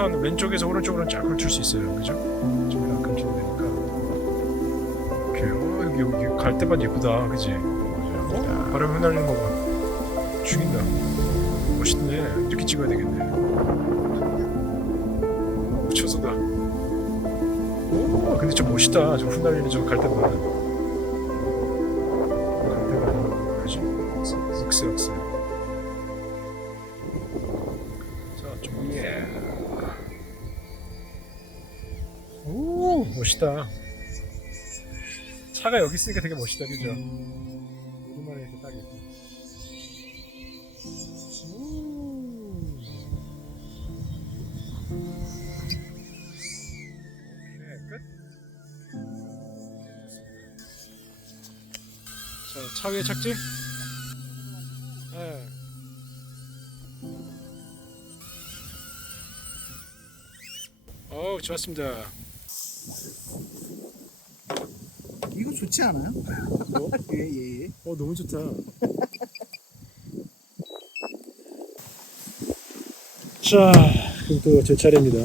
우선 왼쪽에서 오른쪽으로 쫙 훑을 수 있어요. 그죠? 저기랑 금지도 되니까. 오케이. 여기 갈 때마다 예쁘다. 그지? 바람에 흩날리는 거 봐. 죽인다. 멋있네. 이렇게 찍어야 되겠네. 저소다. 오, 근데 좀 멋있다. 저 흩날리는 저거 갈 때마다. 갈 때마다 뭐지? 쓱쓱쓱. 자, 좀 예. 오, 멋있다. 차가 여기 있으니까 되게 멋있다, 그죠? 오랜만에 이렇게 딱 있고. 오케이, 끝. 자, 차 위에 착지? 네. 어우, 좋았습니다. 이거 좋지 않아요? 예. 너무 좋다. 자, 그럼 또 제 차례입니다.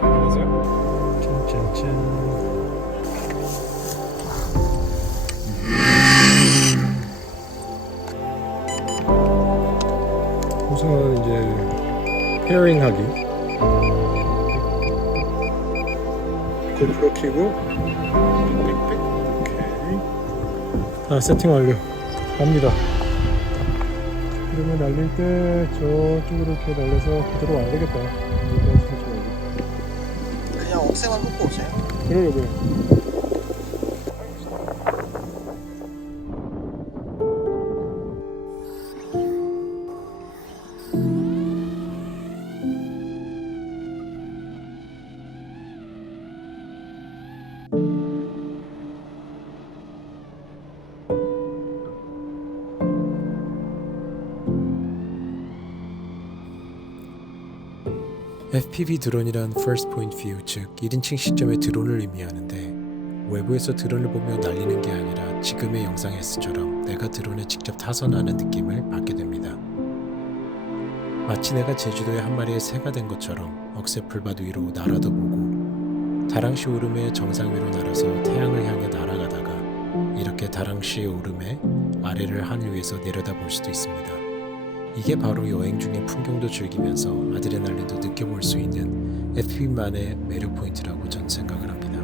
안녕하세요. 짠짠짠. 우선 이제 페어링하기. 고프로 켜고 오케이. 세팅 완료. 갑니다. 그러면 날릴 때 저쪽으로 이렇게 날려서 그대로 와야 되겠다. 그냥 억새만 놓고 오세요. 그러려고요. FPV 드론이란 First Point View, 즉 1인칭 시점의 드론을 의미하는데, 외부에서 드론을 보며 날리는 게 아니라 지금의 영상 S처럼 내가 드론에 직접 타서 나는 느낌을 받게 됩니다. 마치 내가 제주도의 한 마리의 새가 된 것처럼 억새풀밭 위로 날아도 보고, 다랑시 오름의 정상 위로 날아서 태양을 향해 날아가다가 이렇게 다랑시 오름의 아래를 하늘 위에서 내려다볼 수도 있습니다. 이게 바로 여행 중에 풍경도 즐기면서 아드레날린도 느껴볼 수 있는 FPV만의 매력 포인트라고 전 생각을 합니다.